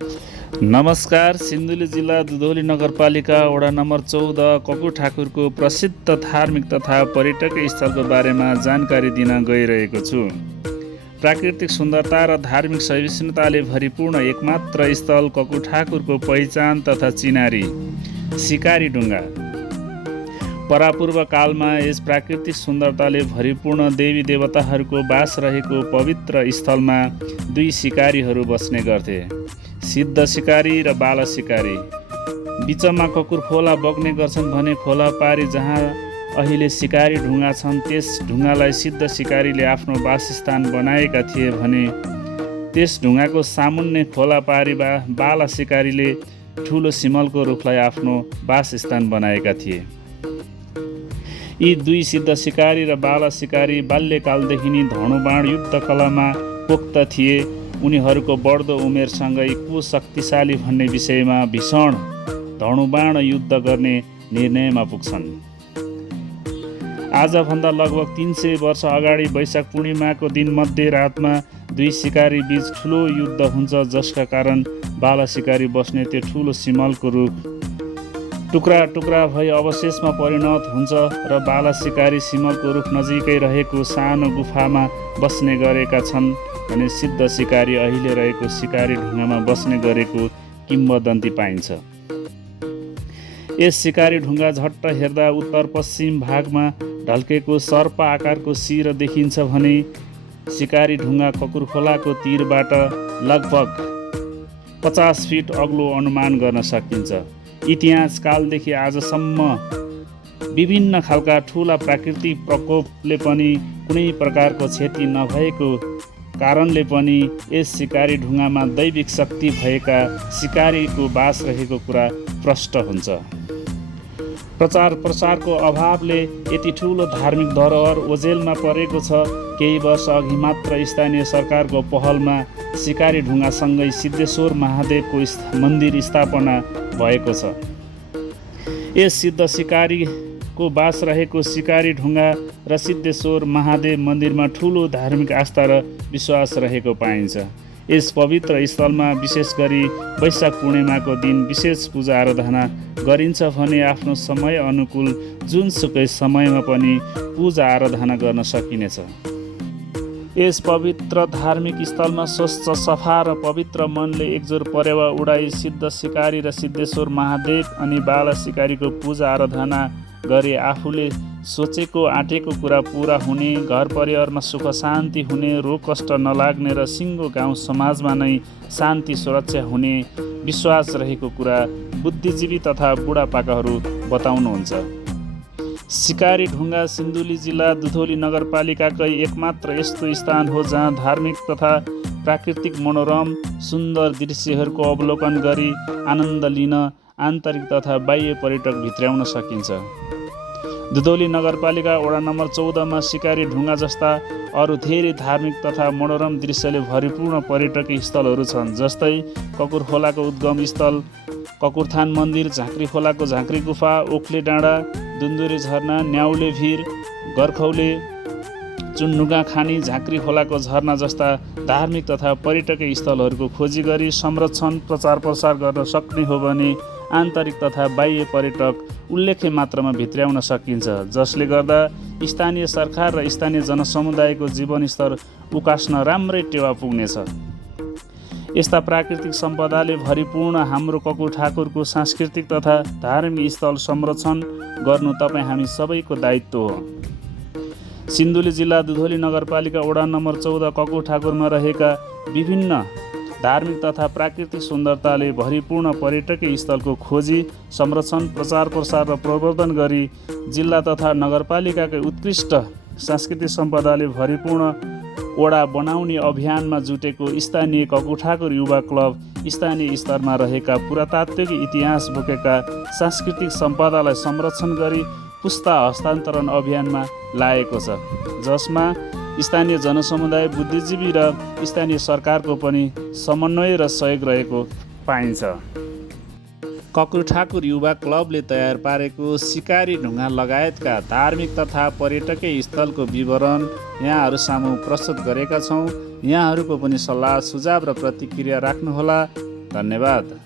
नमस्कार। सिन्धुली जिल्ला दुधौली नगरपालिका वडा नम्बर 14 ककुर ठाकुरको प्रसिद्ध धार्मिक तथा पर्यटकीय स्थलको बारेमा जानकारी दिन गइरहेको छु। प्राकृतिक सुन्दरता र धार्मिक सहिष्णुताले भरिपूर्ण एकमात्र स्थल ककुर ठाकुरको पहिचान तथा चिनारी सिकारी ढुङ्गा। परापूर्व कालमा यस प्राकृतिक सुन्दरताले भरिपूर्ण देवी देवताहरूको बास रहेको पवित्र स्थलमा दुई सिकारीहरू बस्ने गर्थे, सिद्ध सिकारी र बाल सिकारी। बिचमा ककुर खोला बग्ने गर्छन् भने खोला पारी जहाँ अहिले सिकारी ढुङ्गा छन् त्यस ढुङ्गालाई सिद्ध सिकारीले आफ्नो वासस्थान बनाएका थिए भने त्यस ढुङ्गाको सामुन्ने खोला पारी बाल सिकारीले ठुलो सिमलको रुखलाई आफ्नो वासस्थान बनाएका थिए। यी दुई सिद्ध सिकारी र बाल सिकारी बाल्यकालदेखि नै धनुबाण युद्ध कलामा पोख्त थिए। उनीहरूको बढ्दो उमेरसँगै को शक्तिशाली भन्ने विषयमा भीषण धनुबाण युद्ध गर्ने निर्णयमा पुग्छन्। आजभन्दा लगभग 300 वर्ष अगाडि वैशाख पूर्णिमाको दिन मध्यरातमा दुई सिकारी बीच ठुलो युद्ध हुन्छ, जसका कारण बाल सिकारी बस्ने त्यो ठुलो सिमलको रुख टुक्रा टुक्रा भई अवशेषमा परिणत हुन्छ र बाल सिकारी सिमलको रुख नजिकै रहेको सानो गुफामा बस्ने गरेका छन् भने सिद्ध सिकारी अहिले रहेको सिकारी ढुङ्गामा बस्ने गरेको किम्वदन्ती पाइन्छ। यस सिकारी ढुङ्गा झट्ट हेर्दा उत्तर पश्चिम भागमा ढल्केको सर्प आकारको शिर देखिन्छ भने सिकारी ढुङ्गा ककुर खोलाको तीरबाट लगभग 50 फिट अग्लो अनुमान गर्न सकिन्छ। इतिहास कालदेखि आजसम्म विभिन्न खालका ठुला प्राकृतिक प्रकोपले पनि कुनै प्रकारको क्षति नभएको कारणले पनि यस सिकारी ढुङ्गामा दैविक शक्ति भएका सिकारीको बास रहेको कुरा प्रष्ट हुन्छ। प्रचार प्रसारको अभावले यति ठुलो धार्मिक धरोहर ओझेलमा परेको छ। केही वर्ष अघि मात्र स्थानीय सरकारको पहलमा सिकारी ढुङ्गासँगै सिद्धेश्वर महादेवको मन्दिर स्थापना भएको छ। यस सिद्ध सिकारीको बास रहेको सिकारी ढुङ्गा र सिद्धेश्वर महादेव मन्दिरमा ठुलो धार्मिक आस्था र विश्वास रहेको पाइन्छ। यस पवित्र स्थलमा विशेष गरी वैशाख पूर्णिमाको दिन विशेष पूजा आराधना गरिन्छ भने आफ्नो समय अनुकूल जुनसुकै समयमा पनि पूजा आराधना गर्न सकिनेछ। यस पवित्र धार्मिक स्थलमा स्वच्छ सफा र पवित्र मनले एकजोर परेवा उडाई सिद्ध सिकारी र सिद्धेश्वर महादेव अनि बाल सिकारीको पूजा आराधना गरे आफूले सोचेको आँटेको कुरा पुरा हुने, घर परिवारमा सुख शान्ति हुने, रोग कष्ट नलाग्ने र सिङ्गो गाउँ समाजमा नै शान्ति सुरक्षा हुने विश्वास रहेको कुरा बुद्धिजीवी तथा बुढापाकाहरू बताउनुहुन्छ। सिकारी ढुङ्गा सिन्धुली जिल्ला दुधौली नगरपालिकाकै एकमात्र यस्तो स्थान हो जहाँ धार्मिक तथा प्राकृतिक मनोरम सुन्दर दृश्यहरूको अवलोकन गरी आनन्द लिन आन्तरिक तथा बाह्य पर्यटक भित्र्याउन सकिन्छ। दुधौली नगरपालिका वडा नम्बर 14मा सिकारी ढुङ्गा जस्ता अरू धेरै धार्मिक तथा मनोरम दृश्यले भरिपूर्ण पर्यटकीय स्थलहरू छन्, जस्तै ककुर खोलाको उद्गम स्थल ककुरथान मन्दिर, झाँक्री खोलाको झाँक्री गुफा, ओखले डाँडा, दुन्दुरे झरना, न्याउले भिर, गरखौले चुन्नुगा खानी, झाँक्री खोलाको झरना जस्ता धार्मिक तथा पर्यटकीय स्थलहरूको खोजी गरी संरक्षण प्रचार प्रसार गर्न सक्ने हो भने आन्तरिक तथा बाह्य पर्यटक उल्लेख्य मात्रामा भित्र्याउन सकिन्छ, जसले गर्दा स्थानीय सरकार र स्थानीय जनसमुदायको जीवनस्तर उकास्न राम्रै टेवा पुग्नेछ। यस्ता प्राकृतिक सम्पदाले भरिपूर्ण हाम्रो ककुर ठाकुरको सांस्कृतिक तथा धार्मिक स्थल संरक्षण गर्नु तपाईँ हामी सबैको दायित्व हो। सिन्धुली जिल्ला दुधौली नगरपालिका वडा नम्बर 14 ककुर ठाकुरमा रहेका विभिन्न धार्मिक तथा प्राकृतिक सुन्दरताले भरिपूर्ण पर्यटकीय स्थलको खोजी, संरक्षण, प्रचार प्रसार र प्रवर्धन गरी जिल्ला तथा नगरपालिकाकै उत्कृष्ट सांस्कृतिक सम्पदाले भरिपूर्ण वडा बनाउने अभियानमा जुटेको स्थानीय ककुर ठाकुर युवा क्लब स्थानीय स्तरमा रहेका पुरातात्विक इतिहास बोकेका सांस्कृतिक सम्पदालाई संरक्षण गरी पुस्ता हस्तान्तरण अभियानमा लागेको छ, जसमा स्थानीय जनसमुदाय, बुद्धिजीवी र स्थानीय सरकारको पनि समन्वय र सहयोग रहेको पाइन्छ। ककुर ठाकुर युवा क्लबले तयार पारेको सिकारी ढुङ्गा लगायतका धार्मिक तथा पर्यटकीय स्थलको विवरण यहाँहरू सामु प्रस्तुत गरेका छौँ। यहाँहरूको पनि सल्लाह सुझाव र प्रतिक्रिया राख्नुहोला। धन्यवाद।